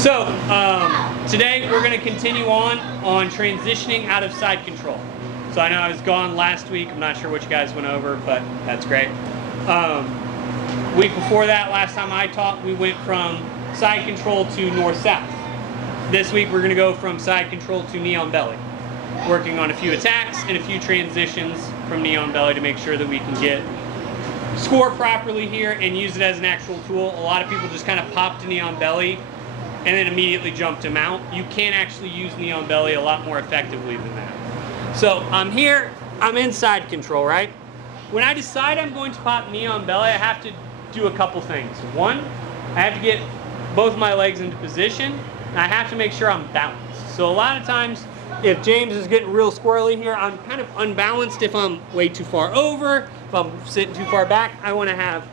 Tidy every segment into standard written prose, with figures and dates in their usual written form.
So today we're going to continue on transitioning out of side control. So I know I was gone last week. I'm not sure what you guys went over, but that's great. Week before that, last time I taught, we went from side control to north-south. This week we're going to go from side control to knee on belly, working on a few attacks and a few transitions from knee on belly to make sure that we can score properly here and use it as an actual tool. A lot of people just kind of pop to knee on belly and then immediately jump to mount. You can actually use knee on belly a lot more effectively than that. So I'm here, I'm in side control, right? When I decide I'm going to pop knee on belly, I have to do a couple things. One, I have to get both my legs into position, and I have to make sure I'm balanced. So a lot of times, if James is getting real squirrely here, I'm kind of unbalanced if I'm way too far over, if I'm sitting too far back. I want to have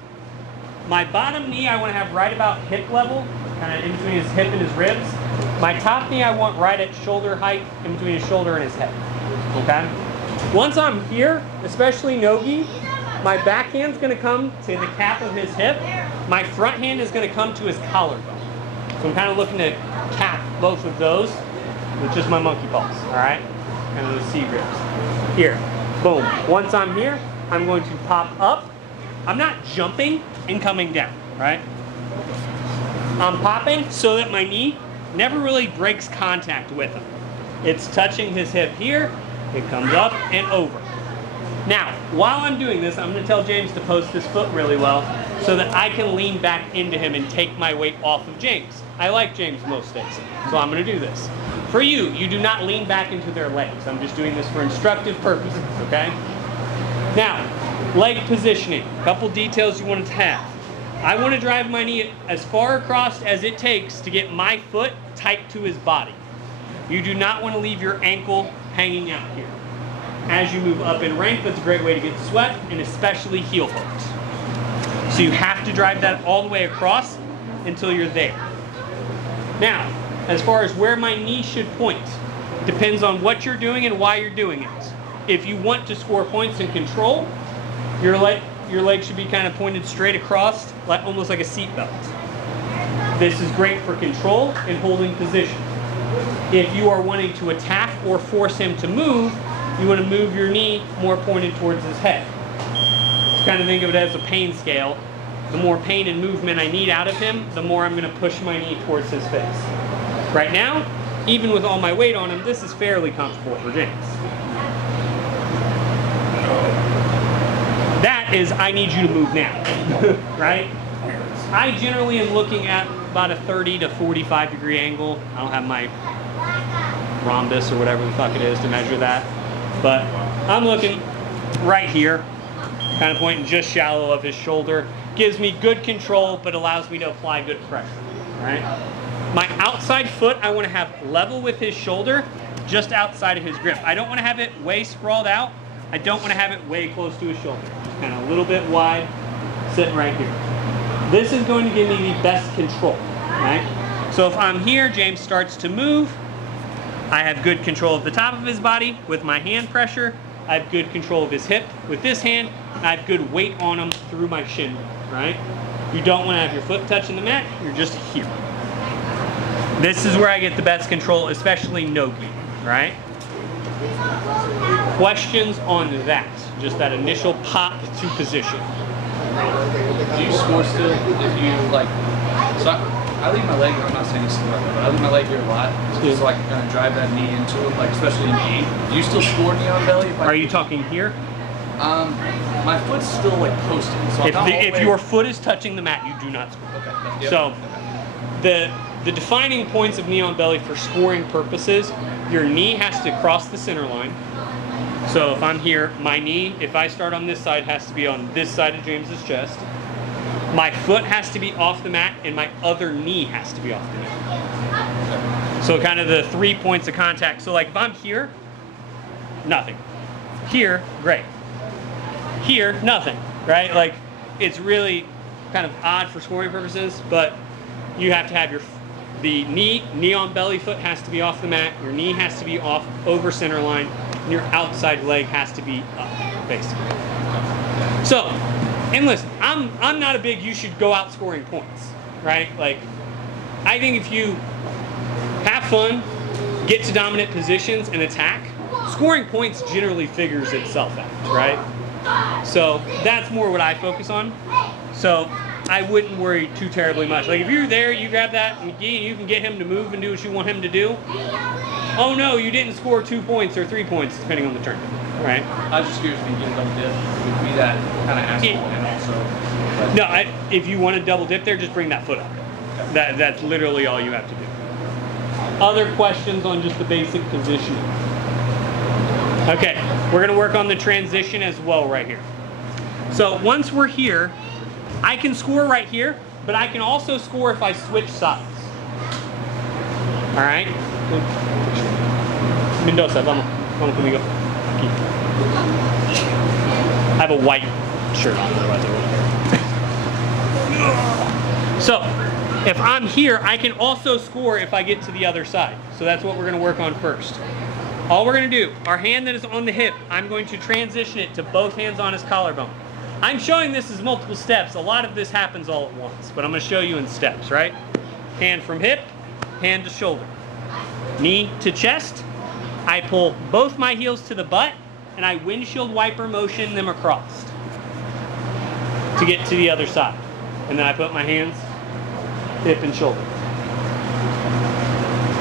my bottom knee, I want to have right about hip level, kind of in between his hip and his ribs. My top knee I want right at shoulder height, in between his shoulder and his head. Okay? Once I'm here, especially NoGi, my back hand's going to come to the cap of his hip. My front hand is going to come to his collarbone. So I'm kind of looking to cap both of those with just my monkey paws, all right? Kind of those C grips. Here, boom. Once I'm here, I'm going to pop up. I'm not jumping and coming down, right? I'm popping so that my knee never really breaks contact with him. It's touching his hip here, it comes up and over. Now, while I'm doing this, I'm going to tell James to post his foot really well so that I can lean back into him and take my weight off of James. I like James most days, so I'm going to do this. For you, you do not lean back into their legs. I'm just doing this for instructive purposes, okay? Now, leg positioning. A couple details you want to have. I want to drive my knee as far across as it takes to get my foot tight to his body. You do not want to leave your ankle hanging out here. As you move up in rank, that's a great way to get swept, and especially heel hooks. So you have to drive that all the way across until you're there. Now, as far as where my knee should point, depends on what you're doing and why you're doing it. If you want to score points and control, your leg should be kind of pointed straight across, almost like a seat belt. This is great for control and holding position. If you are wanting to attack or force him to move, you want to move your knee more pointed towards his head. Just kind of think of it as a pain scale. The more pain and movement I need out of him, the more I'm going to push my knee towards his face. Right now, even with all my weight on him, this is fairly comfortable for James. That is, I need you to move now, right? I generally am looking at about a 30 to 45 degree angle. I don't have my rhombus or whatever the fuck it is to measure that. But I'm looking right here, kind of pointing just shallow of his shoulder. Gives me good control, but allows me to apply good pressure, right? My outside foot, I want to have level with his shoulder, just outside of his grip. I don't want to have it way sprawled out. I don't want to have it way close to his shoulder. Just kind of a little bit wide, sitting right here. This is going to give me the best control, right? So if I'm here, James starts to move. I have good control of the top of his body with my hand pressure. I have good control of his hip with this hand. I have good weight on him through my shin, right? You don't want to have your foot touching the mat. You're just here. This is where I get the best control, especially NoGi, right? Questions on that? Just that initial pop to position. Do you score still if you like? So I leave my leg. I'm not saying it's smart, but I leave my leg here a lot, so I can kind of drive that knee into it, like especially in knee. Do you still score knee on belly? Are you talking here? My foot's still like posted. So if your foot is touching the mat, you do not score. Okay. Yep. So the defining points of knee on belly for scoring purposes, your knee has to cross the center line. So if I'm here, my knee, if I start on this side, has to be on this side of James's chest. My foot has to be off the mat, and my other knee has to be off the mat. So kind of the 3 points of contact. So like if I'm here, nothing. Here, great. Here, nothing, right? Like it's really kind of odd for scoring purposes, but you have to have the knee on belly foot has to be off the mat, your knee has to be off over center line, and your outside leg has to be up, basically. So, and listen, I'm not a big you should go out scoring points, right? Like, I think if you have fun, get to dominant positions and attack, scoring points generally figures itself out, right? So that's more what I focus on. So I wouldn't worry too terribly much. Like if you're there, you grab that McGee, you can get him to move and do what you want him to do. Oh no, you didn't score 2 points or 3 points depending on the tournament, right? I was just curious if you get a double dip. Would be that kind of asshole and also. No, if you want to double dip there, just bring that foot up. That's literally all you have to do. Other questions on just the basic positioning? Okay, we're going to work on the transition as well right here. So once we're here, I can score right here, but I can also score if I switch sides. All right? Mendoza, vamos conmigo. Aquí. I have a white shirt on, otherwise I wouldn't. So, if I'm here, I can also score if I get to the other side. So that's what we're going to work on first. All we're going to do, our hand that is on the hip, I'm going to transition it to both hands on his collarbone. I'm showing this as multiple steps. A lot of this happens all at once, but I'm going to show you in steps, right? Hand from hip, hand to shoulder. Knee to chest. I pull both my heels to the butt, and I windshield wiper motion them across to get to the other side. And then I put my hands, hip and shoulder.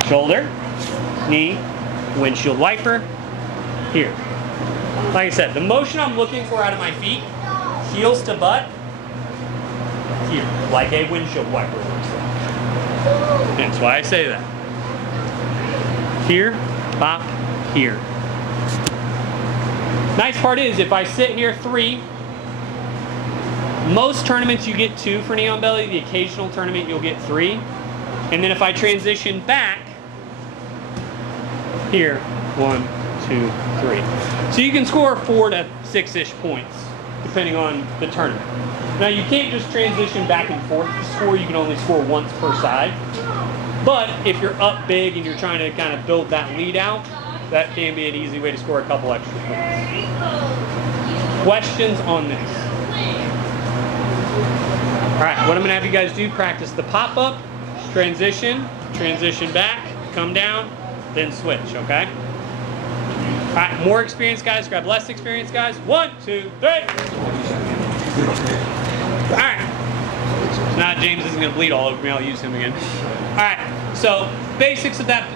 Shoulder, knee, windshield wiper, here. Like I said, the motion I'm looking for out of my feet, heels to butt, here, like a windshield wiper looks like. That's why I say that. Here, bop, here. Nice part is, if I sit here 3, most tournaments you get 2 for knee on belly, the occasional tournament you'll get 3. And then if I transition back, here, 1, 2, 3. So you can score 4 to 6-ish points, depending on the tournament. Now you can't just transition back and forth to score, you can only score once per side. But if you're up big and you're trying to kind of build that lead out, that can be an easy way to score a couple extra points. Questions on this? All right, what I'm gonna have you guys do, practice the pop-up, transition back, come down, then switch, okay? All right, more experienced guys, grab less experienced guys. 1, 2, 3. All right. Now James isn't gonna bleed all over me, I'll use him again. All right, so basics of that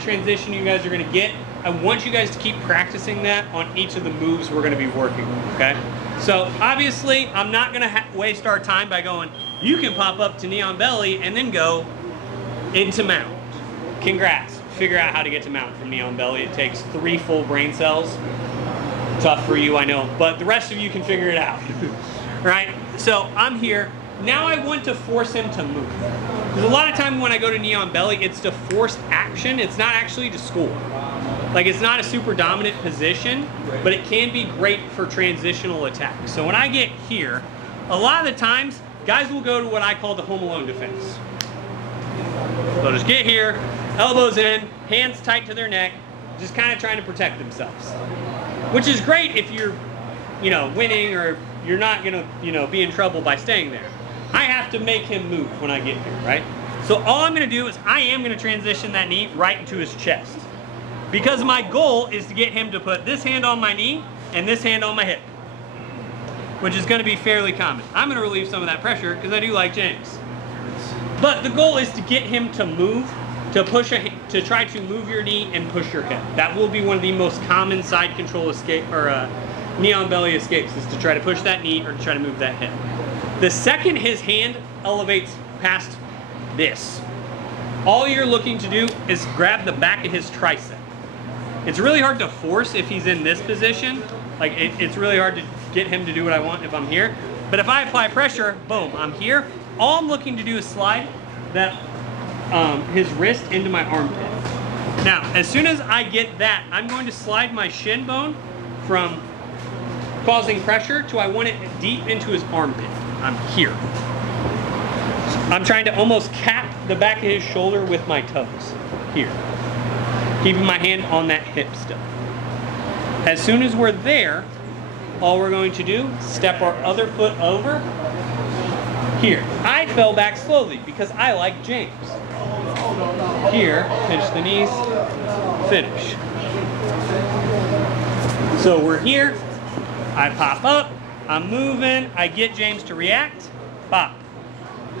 transition you guys are gonna get. I want you guys to keep practicing that on each of the moves we're gonna be working on, okay? So obviously, I'm not gonna waste our time by going, you can pop up to knee on belly and then go into mount. Congrats, figure out how to get to mount from knee on belly. It takes 3 full brain cells. Tough for you, I know, but the rest of you can figure it out, right? So I'm here. Now I want to force him to move. Because a lot of time when I go to knee on belly, it's to force action. It's not actually to score. Like, it's not a super dominant position, but it can be great for transitional attacks. So when I get here, a lot of the times, guys will go to what I call the home alone defense. They'll just get here, elbows in, hands tight to their neck, just kind of trying to protect themselves. Which is great if you're, winning, or you're not gonna, be in trouble by staying there. I have to make him move when I get here, right? So all I'm gonna do is I am gonna transition that knee right into his chest. Because my goal is to get him to put this hand on my knee and this hand on my hip, which is gonna be fairly common. I'm gonna relieve some of that pressure because I do like James. But the goal is to get him to move, to try to move your knee and push your hip. That will be one of the most common side control escape, or knee on belly escapes, is to try to push that knee or to try to move that hip. The second his hand elevates past this, all you're looking to do is grab the back of his tricep. It's really hard to force if he's in this position. Like, it's really hard to get him to do what I want if I'm here. But if I apply pressure, boom, I'm here. All I'm looking to do is slide that his wrist into my armpit. Now, as soon as I get that, I'm going to slide my shin bone from causing pressure to I want it deep into his armpit. I'm here. I'm trying to almost cap the back of his shoulder with my toes. Here. Keeping my hand on that hip still. As soon as we're there, all we're going to do, step our other foot over, Here, I fell back slowly because I like James. Here, pinch the knees, finish. So we're here, I pop up, I'm moving, I get James to react, pop,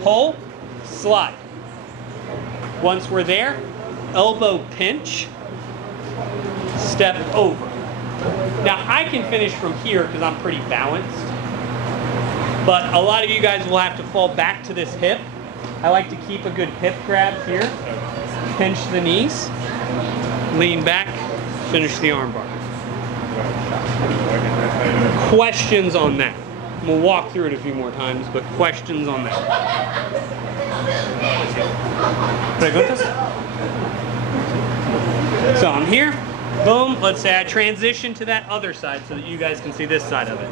pull, slide. Once we're there, elbow pinch, step over. Now I can finish from here because I'm pretty balanced, but a lot of you guys will have to fall back to this hip. I like to keep a good hip grab here, pinch the knees, lean back, finish the armbar. Questions on that? We'll walk through it a few more times, but questions on that? Preguntas? So I'm here, boom, let's say I transition to that other side so that you guys can see this side of it.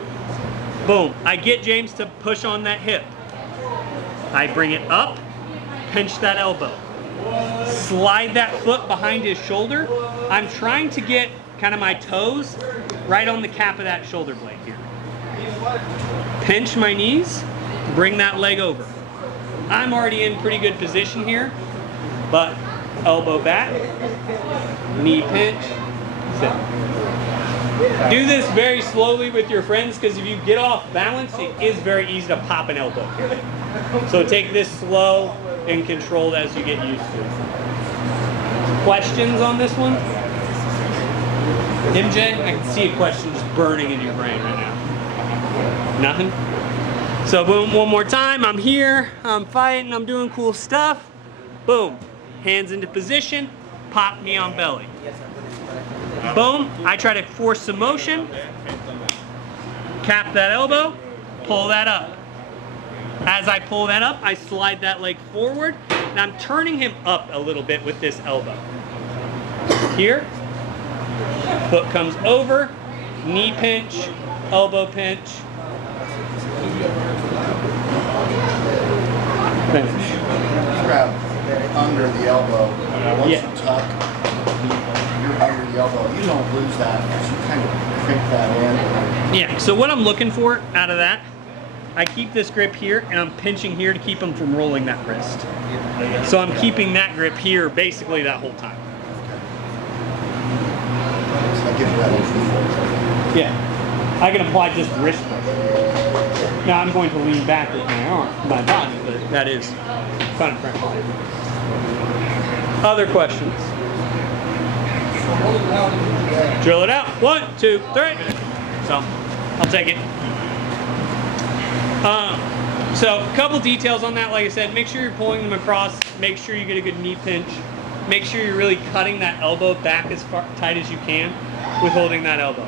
Boom, I get James to push on that hip. I bring it up, pinch that elbow. Slide that foot behind his shoulder. I'm trying to get kind of my toes right on the cap of that shoulder blade here. Pinch my knees, bring that leg over. I'm already in pretty good position here, but elbow back, knee pinch, sit. Do this very slowly with your friends because if you get off balance, it is very easy to pop an elbow. So take this slow and controlled as you get used to it. Questions on this one? MJ, I can see a question just burning in your brain right now. Nothing? So boom, one more time. I'm here, I'm fighting, I'm doing cool stuff. Boom, hands into position, pop knee on belly. Boom, I try to force some motion, cap that elbow, pull that up. As I pull that up, I slide that leg forward, and I'm turning him up a little bit with this elbow. Here, foot comes over, knee pinch, elbow pinch, finish. Grab under the elbow. Once Yeah. you tuck, you're under the elbow. You don't lose that because you kind of crimp that in. Yeah, so what I'm looking for out of that, I keep this grip here and I'm pinching here to keep him from rolling that wrist. So I'm keeping that grip here basically that whole time. So that gives you that little Yeah, I can apply just wrist pressure. Now I'm going to lean back with my arm, my body, but that is kind of pressure. Other questions? Drill it out. 1, 2, 3. So I'll take it. So a couple details on that, like I said, make sure you're pulling them across, make sure you get a good knee pinch, make sure you're really cutting that elbow back as far tight as you can with holding that elbow.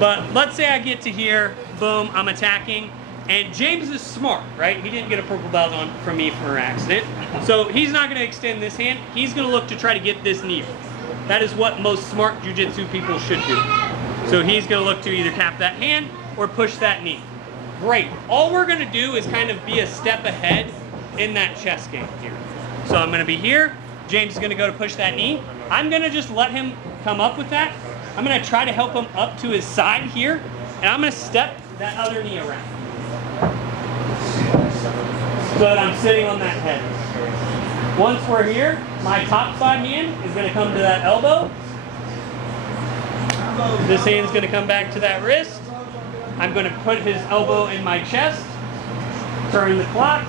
But let's say I get to here, boom, I'm attacking, and James is smart, right? He didn't get a purple belt on from me for an accident. So he's not gonna extend this hand, he's gonna look to try to get this knee. That is what most smart jiu-jitsu people should do. So he's gonna look to either cap that hand or push that knee. Great. All we're going to do is kind of be a step ahead in that chess game here. So I'm going to be here. James is going to go to push that knee. I'm going to just let him come up with that. I'm going to try to help him up to his side here. And I'm going to step that other knee around. So that I'm sitting on that head. Once we're here, my top side hand is going to come to that elbow. This hand's going to come back to that wrist. I'm going to put his elbow in my chest, turn the clock,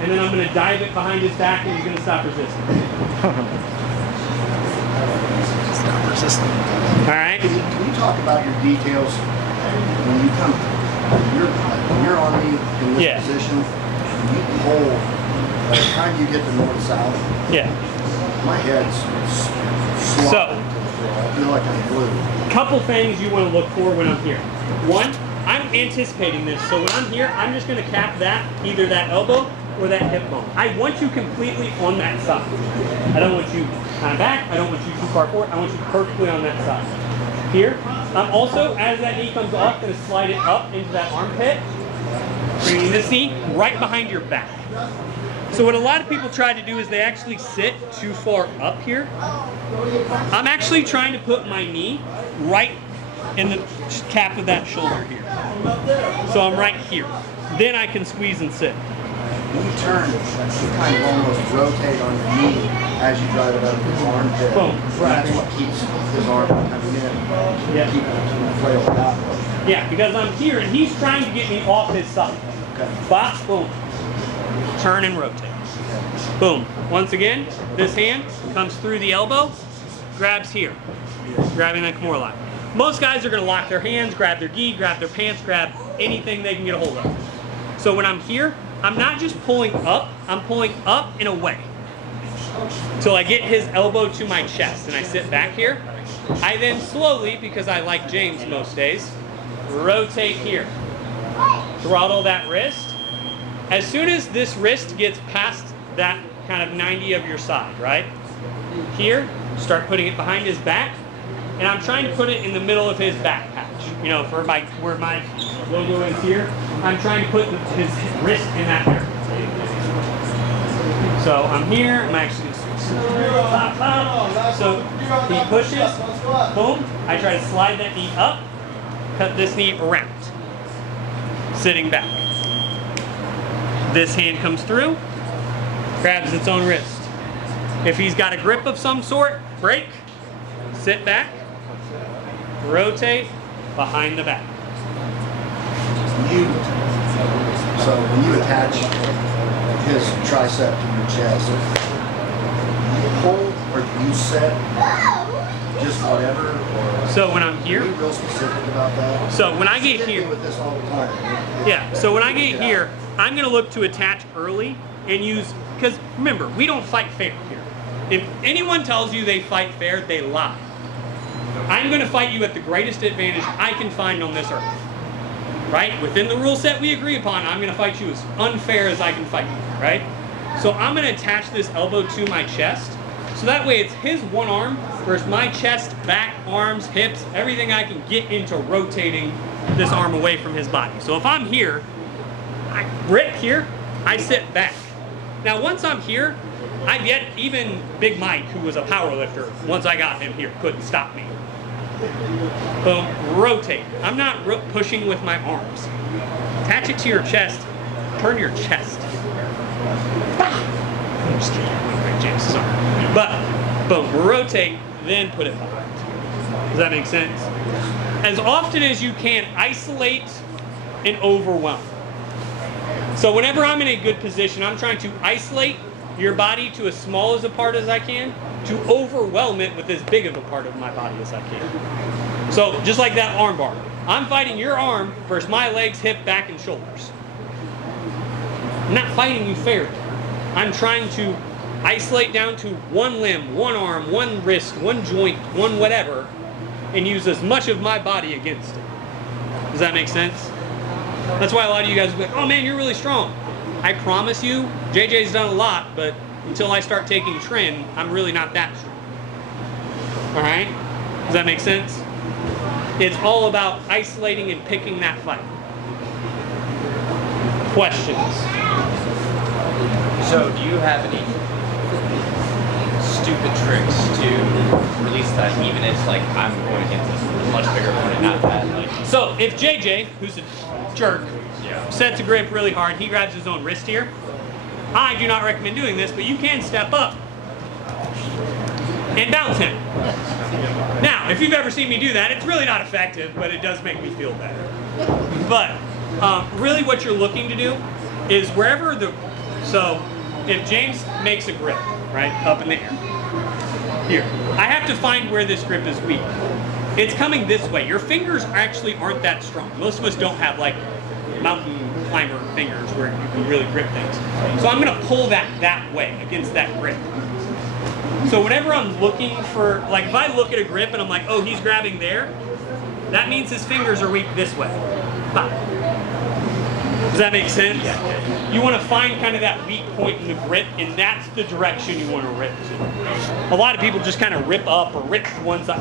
and then I'm going to dive it behind his back and he's going to stop resisting. Stop resisting. All right? Can you talk about your details when you come, when you're on me in this position, you pull, by the time you get to north-south, my head's slopping to the floor. I feel like I'm blue. Couple things you want to look for when I'm here. One, I'm anticipating this, so when I'm here, I'm just going to cap that, either that elbow or that hip bone. I want you completely on that side. I don't want you kind of back, I don't want you too far forward, I want you perfectly on that side. Here, I'm also, as that knee comes off, going to slide it up into that armpit, bringing this knee right behind your back. So what a lot of people try to do is they actually sit too far up here. I'm actually trying to put my knee right in the cap of that shoulder here. So I'm right here. Then I can squeeze and sit. when you turn, you kind of almost rotate on your knee as you drive it up his armpit. Boom. That's what keeps his arm from coming in. Yeah. Keep it flailed that way. Yeah, because I'm here and he's trying to get me off his side. Okay. Bop, boom. Turn and rotate. Boom. Once again, this hand comes through the elbow, grabs here, grabbing that Kimura line. Most guys are going to lock their hands, grab their gi, grab their pants, grab anything they can get a hold of. So when I'm here, I'm not just pulling up, I'm pulling up and away till I get his elbow to my chest and I sit back here. I then slowly, because I like James most days, rotate here. Throttle that wrist. As soon as this wrist gets past that kind of 90 of your side, right? Here, start putting it behind his back, and I'm trying to put it in the middle of his back patch. You know, for my where my logo is here, I'm trying to put his wrist in that area. So I'm here, I'm actually pop, pop. So he pushes, boom, I try to slide that knee up, cut this knee around, sitting back. This hand comes through, grabs its own wrist. If he's got a grip of some sort, break, sit back, rotate, behind the back. So when you attach his tricep to your chest, you pull or you set just whatever? Or So when I'm here, are you real specific about that? So when I get You here, with this all the time. yeah, so when I get here, I'm going to look to attach early and use, because remember, we don't fight fair here. If anyone tells you they fight fair, they lie. I'm going to fight you at the greatest advantage I can find on this earth. Right? Within the rule set we agree upon, I'm going to fight you as unfair as I can fight you. Right? So I'm going to attach this elbow to my chest. So that way it's his one arm versus my chest, back, arms, hips, everything I can get into rotating this arm away from his body. So if I'm here, I grip here, I sit back. Now once I'm here, I've yet, even Big Mike, who was a power lifter, once I got him here, couldn't stop me. Boom, rotate. I'm not pushing with my arms. Attach it to your chest, turn your chest. I'm just kidding, James, sorry. But, boom, rotate, then put it behind. Does that make sense? As often as you can, isolate and overwhelm. So whenever I'm in a good position, I'm trying to isolate your body to as small as a part as I can, to overwhelm it with as big of a part of my body as I can. So just like that arm bar, I'm fighting your arm versus my legs, hip, back, and shoulders. I'm not fighting you fairly. I'm trying to isolate down to one limb, one arm, one wrist, one joint, one whatever, and use as much of my body against it. Does that make sense? That's why a lot of you guys will be like, oh man, you're really strong. I promise you, JJ's done a lot, but until I start taking trend, I'm really not that strong. All right? Does that make sense? It's all about isolating and picking that fight. Questions? So, do you have any stupid tricks to release that, even if like I'm going against a much bigger opponent, not that like? So, if JJ, who's a jerk, sets a grip really hard, he grabs his own wrist here. I do not recommend doing this, but you can step up and bounce him. Now, if you've ever seen me do that, it's really not effective, but it does make me feel better. But really what you're looking to do is wherever so if James makes a grip, right, up in the air, here, I have to find where this grip is weak. It's coming this way. Your fingers actually aren't that strong. Most of us don't have like mountain climber fingers where you can really grip things. So I'm going to pull that way against that grip. So whenever I'm looking for, like if I look at a grip and I'm like, oh, he's grabbing there, that means his fingers are weak this way. Bop. Does that make sense? You want to find kind of that weak point in the grip, and that's the direction you want to rip to. A lot of people just kind of rip up or rip to one side.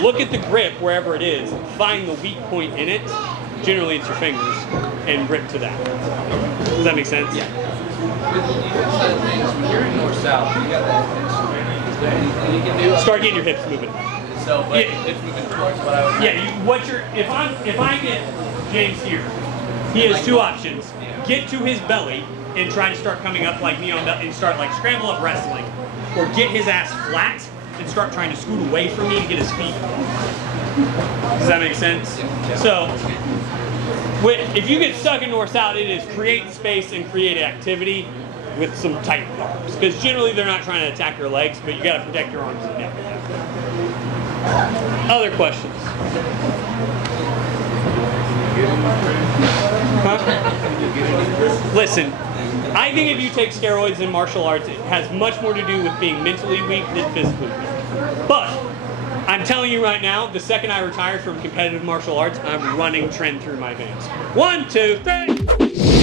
Look at the grip wherever it is, find the weak point in it. Generally it's your fingers, and grip to that. Does that make sense? Yeah. When you're in north-south, you got that instrument. Is there anything you can do? Start getting your hips moving. So, but it's moving towards what I would. If I get James here, he has two options. Get to his belly and try to start coming up like me on and start like scramble up wrestling, or get his ass flat and start trying to scoot away from me to get his feet. Does that make sense? So, if you get stuck in north-south, it is create space and create activity with some tight arms. Because generally they're not trying to attack your legs, but you got to protect your arms and neck. Other questions? Huh? Listen, I think if you take steroids in martial arts, it has much more to do with being mentally weak than physically weak. But I'm telling you right now, the second I retire from competitive martial arts, I'm running trend through my veins. 1, 2, 3.